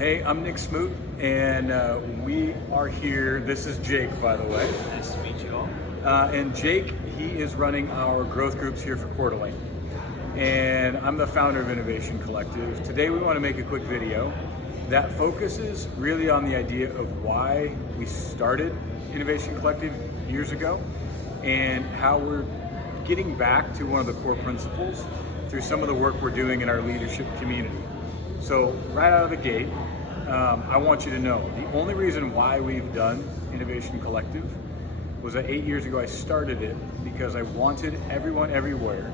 Hey, I'm Nick Smoot, and we are here. This is Jake, by the way. Nice to meet you all. And Jake, he is running our growth groups here for Coeur d'Alene. And I'm the founder of Innovation Collective. Today we want to make a quick video that focuses really on the idea of why we started Innovation Collective years ago and how we're getting back to one of the core principles through some of the work we're doing in our leadership community. So right out of the gate, I want you to know the only reason why we've done Innovation Collective was that 8 years ago I started it because I wanted everyone everywhere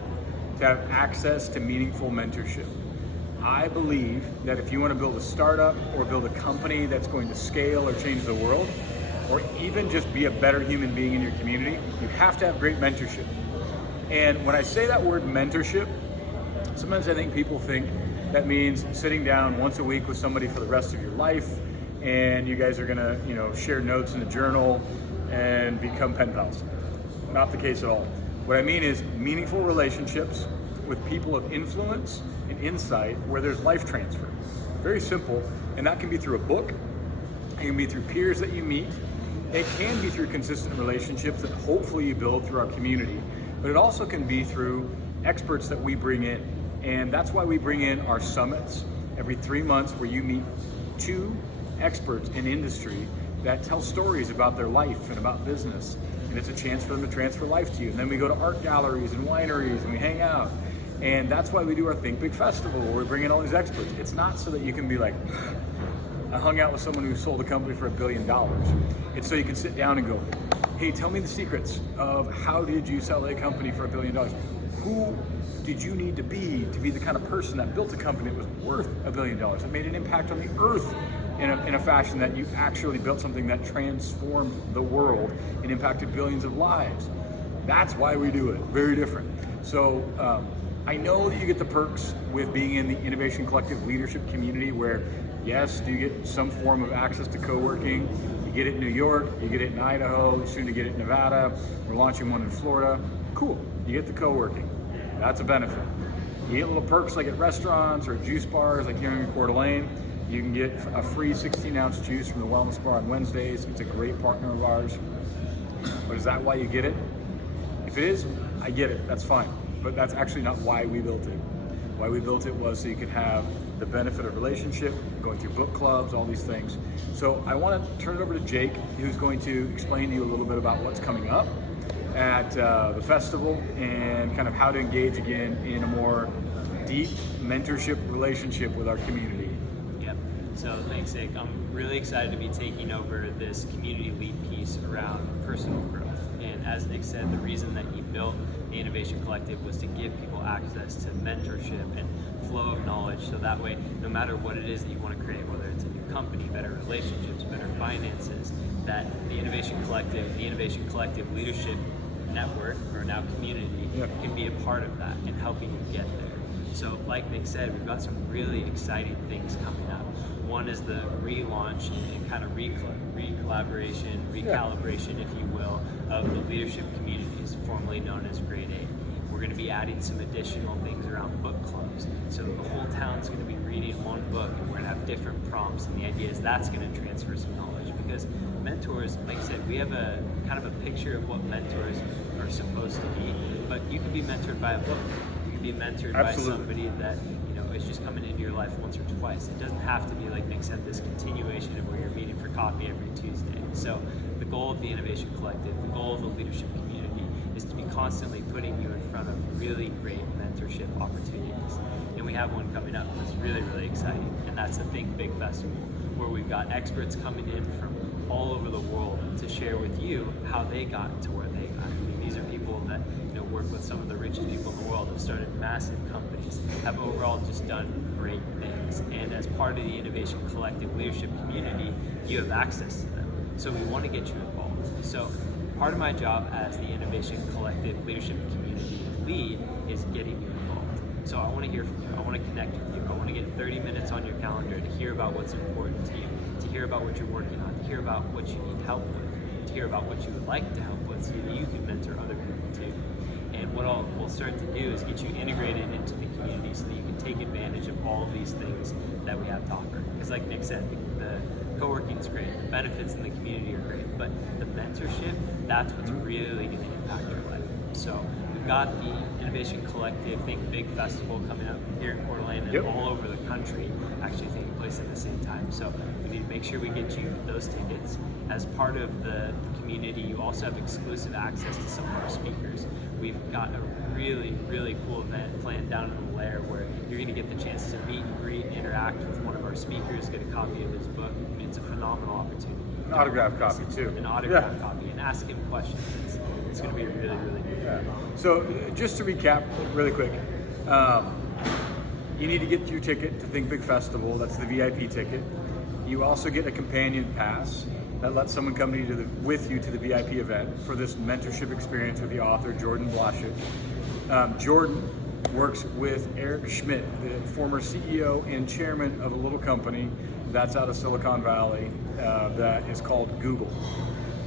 to have access to meaningful mentorship. I believe that if you want to build a startup or build a company that's going to scale or change the world, or even just be a better human being in your community, you have to have great mentorship. And when I say that word mentorship, sometimes I think people think that means sitting down once a week with somebody for the rest of your life, and you guys are gonna, share notes in a journal and become pen pals. Not the case at all. What I mean is meaningful relationships with people of influence and insight where there's life transfer. Very simple, and that can be through a book, it can be through peers that you meet, it can be through consistent relationships that hopefully you build through our community, but it also can be through experts that we bring in. And that's why we bring in our summits every 3 months, where you meet 2 experts in industry that tell stories about their life and about business. And it's a chance for them to transfer life to you. And then we go to art galleries and wineries and we hang out. And that's why we do our Think Big Festival, where we bring in all these experts. It's not so that you can be like, I hung out with someone who sold a company for $1 billion. It's so you can sit down and go, hey, tell me the secrets of how did you sell a company for $1 billion? Who did you need to be the kind of person that built a company that was worth $1 billion, that made an impact on the earth in a fashion that you actually built something that transformed the world and impacted billions of lives? That's why we do it. Very different. So I know that you get the perks with being in the Innovation Collective leadership community, where yes, you get some form of access to co-working. You get it in New York, you get it in Idaho, soon to get it in Nevada. We're launching one in Florida. Cool, you get the co-working. That's a benefit. You get little perks like at restaurants or juice bars like here in Coeur d'Alene. You can get a free 16-ounce juice from the Wellness Bar on Wednesdays. It's a great partner of ours. But is that why you get it? If it is, I get it, that's fine. But that's actually not why we built it. Why we built it was so you could have the benefit of relationship, going through book clubs, all these things. So I want to turn it over to Jake, who's going to explain to you a little bit about what's coming up at the festival and kind of how to engage again in a more deep mentorship relationship with our community. Yep. So thanks, Nick. I'm really excited to be taking over this community lead piece around personal growth. And as Nick said, the reason that he built the Innovation Collective was to give people access to mentorship and flow of knowledge, so that way, no matter what it is that you want to create, whether it's a new company, better relationships, better finances, that the Innovation Collective leadership network, or now community, can be a part of that and helping you get there. So like Nick said, we've got some really exciting things coming up. One is the relaunch and kind of re-collaboration, recalibration, if you will, of the leadership communities, formerly known as Grade 8. We're going to be adding some additional things around book clubs. So the whole town's going to be reading one book, and we're going to have different prompts, and the idea is that's going to transfer some knowledge, because mentors, like I said, we have a kind of a picture of what mentors are supposed to be, but you can be mentored by a book. You can be mentored by somebody that is just coming into your life once or twice. It doesn't have to be, like Nick said, this continuation of where you're meeting for coffee every Tuesday. So the goal of the Innovation Collective, the goal of the leadership community, is to be constantly putting you in front of really great mentorship opportunities. And we have one coming up that's really, really exciting, and that's the Think Big Festival, where we've got experts coming in from all over the world to share with you how they got to where they got. I mean, these are people that work with some of the richest people in the world, have started massive companies, have overall just done great things. And as part of the Innovation Collective leadership community, you have access to them. So we want to get you involved. So part of my job as the Innovation Collective leadership community lead is getting you involved. So I want to hear from you. I want to connect with you. I want to get 30 minutes on your calendar to hear about what's important to you, to hear about what you're working on, to hear about what you need help with, to hear about what you would like to help with, so that you can mentor other people too. And what we'll start to do is get you integrated into the community so that you can take advantage of all of these things that we have to offer. Because because like Nick said, the co-working is great, the benefits in the community are great, but the mentorship, that's what's really going to impact your life. So we've got the Innovation Collective Think Big Festival coming up here in Coeur d'Alene and all over the country, actually taking place at the same time. So we need to make sure we get you those tickets. As part of the community, you also have exclusive access to some of our speakers. We've got a really, really cool event planned down in the Lair where you're going to get the chance to meet and greet, interact with one of our speakers, get a copy of his book. I mean, it's a phenomenal opportunity. An autographed copy too. An autographed copy, and ask him questions. It's going to be really, really good. Yeah. So just to recap really quick, you need to get your ticket to Think Big Festival. That's the VIP ticket. You also get a companion pass that lets someone come to you with you to the VIP event for this mentorship experience with the author Jordan Blashik. Jordan works with Eric Schmidt, the former CEO and chairman of a little company that's out of Silicon Valley that is called Google.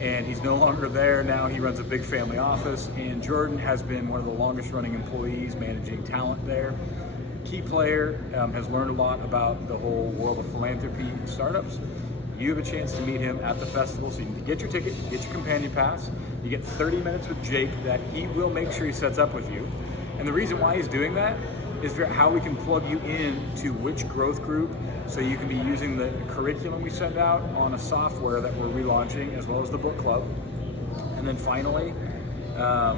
And he's no longer there now. He runs a big family office, and Jordan has been one of the longest running employees managing talent there. Key player, has learned a lot about the whole world of philanthropy and startups. You have a chance to meet him at the festival, so you can get your ticket, get your companion pass, you get 30 minutes with Jake that he will make sure he sets up with you. And the reason why he's doing that is for how we can plug you in to which growth group, so you can be using the curriculum we send out on a software that we're relaunching, as well as the book club. And then finally, I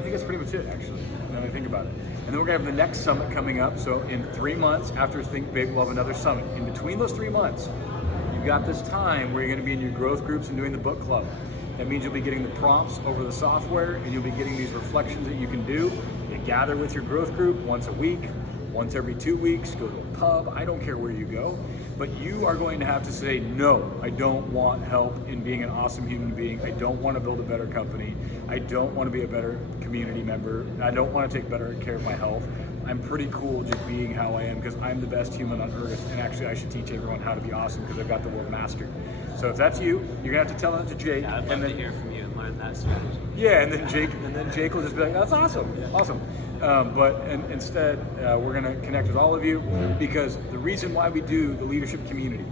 think that's pretty much it, actually, now that I think about it. And then we're gonna have the next summit coming up. So in 3 months after Think Big, we'll have another summit. In between those 3 months, you've got this time where you're gonna be in your growth groups and doing the book club. That means you'll be getting the prompts over the software, and you'll be getting these reflections that you can do. You gather with your growth group once a week, once every 2 weeks, go to a pub, I don't care where you go, but you are going to have to say, no, I don't want help in being an awesome human being. I don't want to build a better company. I don't want to be a better community member. I don't want to take better care of my health. I'm pretty cool just being how I am because I'm the best human on earth, and actually I should teach everyone how to be awesome because I've got the world mastered. So if that's you, you're gonna have to tell that to Jake. Yeah, I'd love to hear from you and learn that strategy. Yeah, and then Jake will just be like, that's awesome, awesome. But instead, we're gonna connect with all of you because the reason why we do the leadership community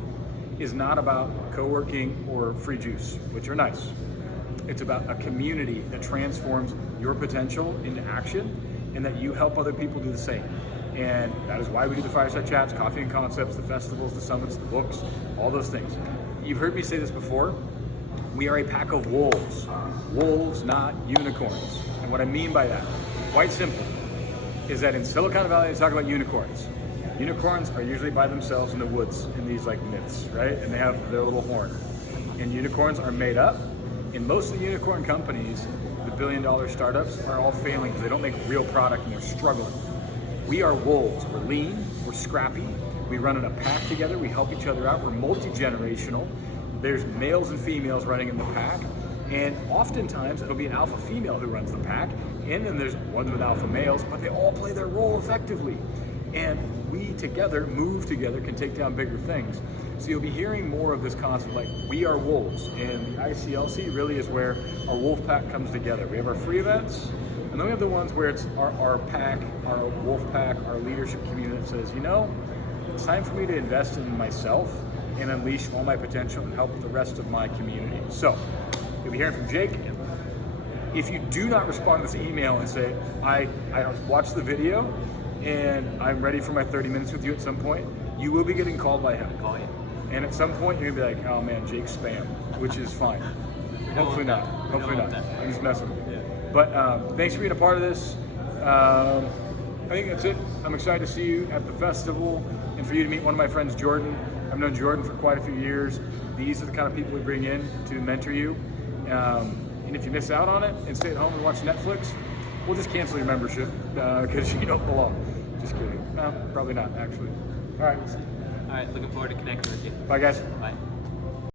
is not about co-working or free juice, which are nice. It's about a community that transforms your potential into action, and that you help other people do the same. And that is why we do the fireside chats, coffee and concepts, the festivals, the summits, the books, all those things. You've heard me say this before. We are a pack of wolves. Wolves, not unicorns. And what I mean by that, quite simple, is that in Silicon Valley, they talk about unicorns. Unicorns are usually by themselves in the woods in these like myths, right? And they have their little horn. And unicorns are made up. And most of the unicorn companies, the billion-dollar startups, are all failing because they don't make real product and they're struggling. We are wolves. We're lean, we're scrappy, we run in a pack together, we help each other out, we're multi-generational. There's males and females running in the pack, and oftentimes it'll be an alpha female who runs the pack, and then there's one with alpha males, but they all play their role effectively. And we together, move together, can take down bigger things. So you'll be hearing more of this concept like, we are wolves, and the ICLC really is where our wolf pack comes together. We have our free events, and then we have the ones where it's our pack, our wolf pack, our leadership community that says, you know, it's time for me to invest in myself and unleash all my potential and help the rest of my community. So, you'll be hearing from Jake. If you do not respond to this email and say, I watched the video and I'm ready for my 30 minutes with you at some point, you will be getting called by him. Call you. And at some point you're gonna be like, oh man, Jake's spam, which is fine. Hopefully not. Hopefully not. I'm just messing with you. But thanks for being a part of this. I think that's it. I'm excited to see you at the festival and for you to meet one of my friends, Jordan. I've known Jordan for quite a few years. These are the kind of people we bring in to mentor you. And if you miss out on it and stay at home and watch Netflix, we'll just cancel your membership because you don't belong. Just kidding. No, probably not, actually. All right. All right, looking forward to connecting with you. Bye, guys. Bye.